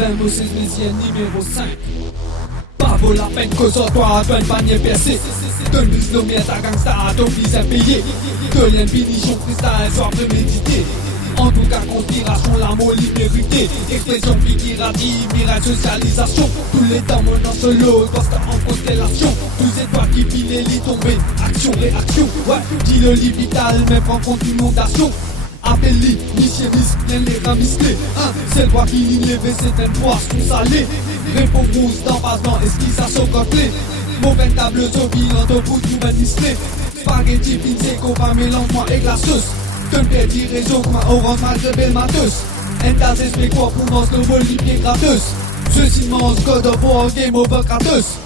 20 au 16 mésienne numéro 5. Pas vaut la peine que ça toi donne panier percé. Donne plus nommé à ta gangsta, à ton fils à payer. Que l'un pinichon freestyle soit prémédité. En tout cas, conspiration, l'amour, libérité. Expression figurative, mirage, socialisation. Tous les temps, mon en solo, poste en constellation. Tous ces doigts qui filent les lits tombés. Action, réaction, ouais. Dis le lit vital, mais prends compte inondation. Appelle-les, Michieris, bien les ramisclés. C'est le voix qui ligne les WC, même poisson salé. Réponds rousse, d'en passe dans esquisse à chocoté. Mauvaise table, zobilant, de bout du manisté. Spaghetti, pincé, compas, mélange-moi et glaceuse. Te perdi réseau comme un orange malgré belle mateuse. Entas esprit quoi pour nos nouveaux lipiers gratteuses. Ceci immense, God of War, Game Over gratteuses.